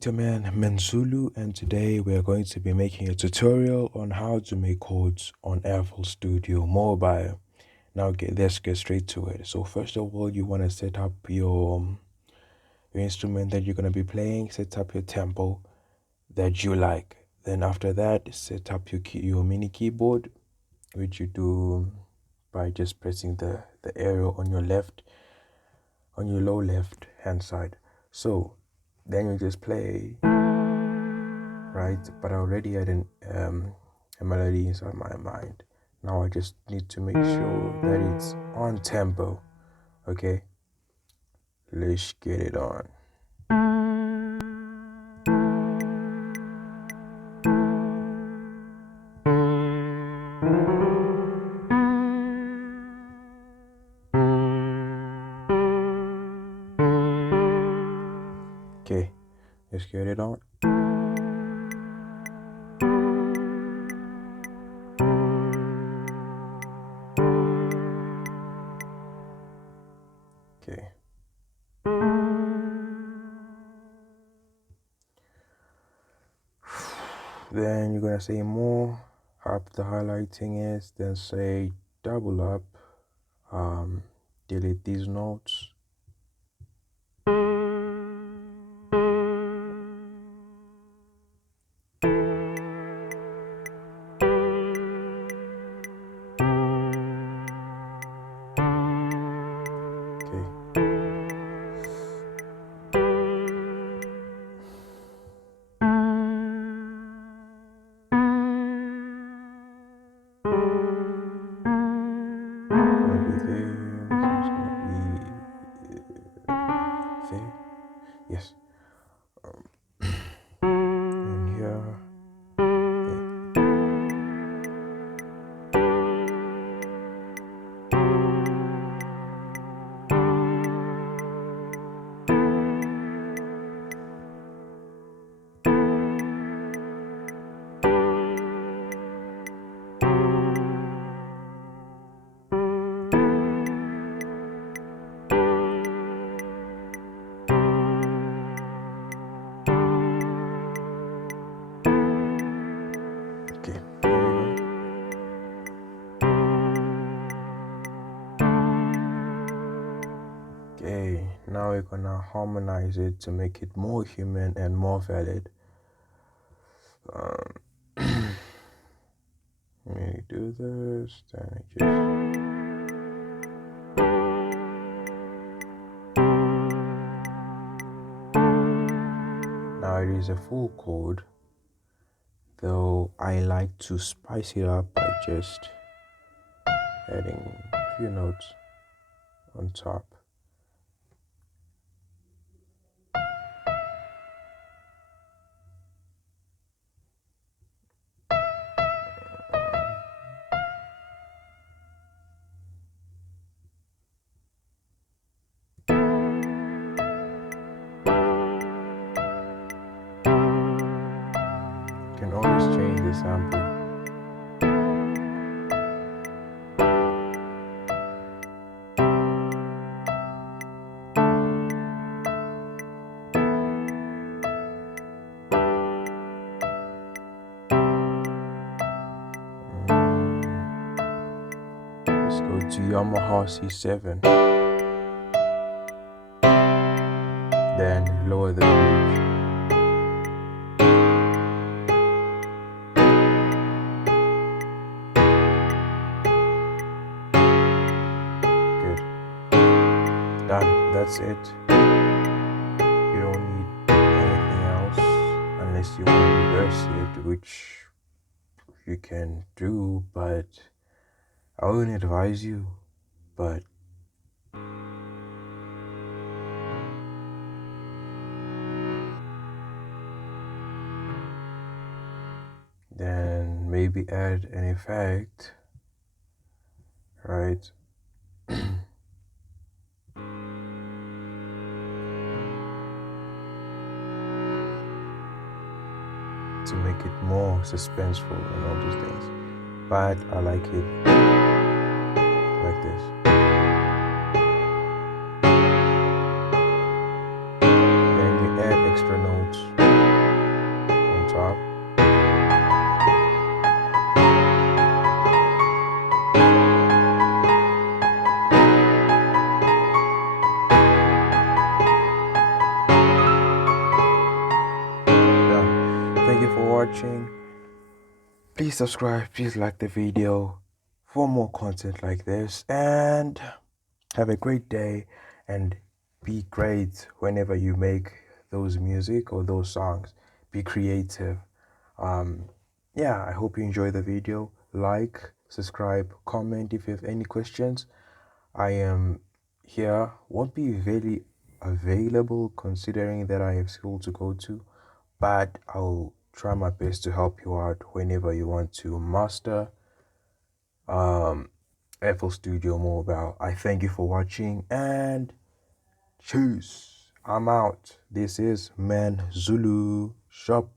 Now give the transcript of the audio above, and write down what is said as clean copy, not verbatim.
with your man Menzulu, and today we are going to be making a tutorial on how to make chords on FL Studio Mobile. Now let's get straight to it. So first of all, you want to set up your instrument that you're going to be playing, set up your tempo that you like. Then after that, set up your mini keyboard, which you do by just pressing the arrow on your low left hand side. So then you just play, right? But I already had a melody inside my mind. Now I just need to make sure that it's on tempo. Okay, let's get it on. Okay, let's get it on. Okay. Then you're gonna say more, up the highlighting is, then say double up, delete these notes. Yes. And here. Okay. Okay, now we're gonna harmonize it to make it more human and more valid. Let me do this, then I just... Now it is a full chord, though I like to spice it up by just adding a few notes on top. You can always change the sample. Let's go to Yamaha C7. Then lower the bridge. Done. That's it. You don't need anything else unless you want to reverse it, which you can do, but I wouldn't advise you. But then maybe add an effect, right? To make it more suspenseful and all those things, but I like it like this. Then you add extra notes. Please subscribe, please like the video for more content like this, and have a great day, and be great whenever you make those music or those songs. Be creative. um yeah, I hope you enjoy the video. Like, subscribe, comment if you have any questions. I am here, won't be very available considering that I have school to go to, but I'll try my best to help you out whenever you want to master um FL Studio Mobile. I thank you for watching, and cheers. I'm out. This is Man Zulu Shop.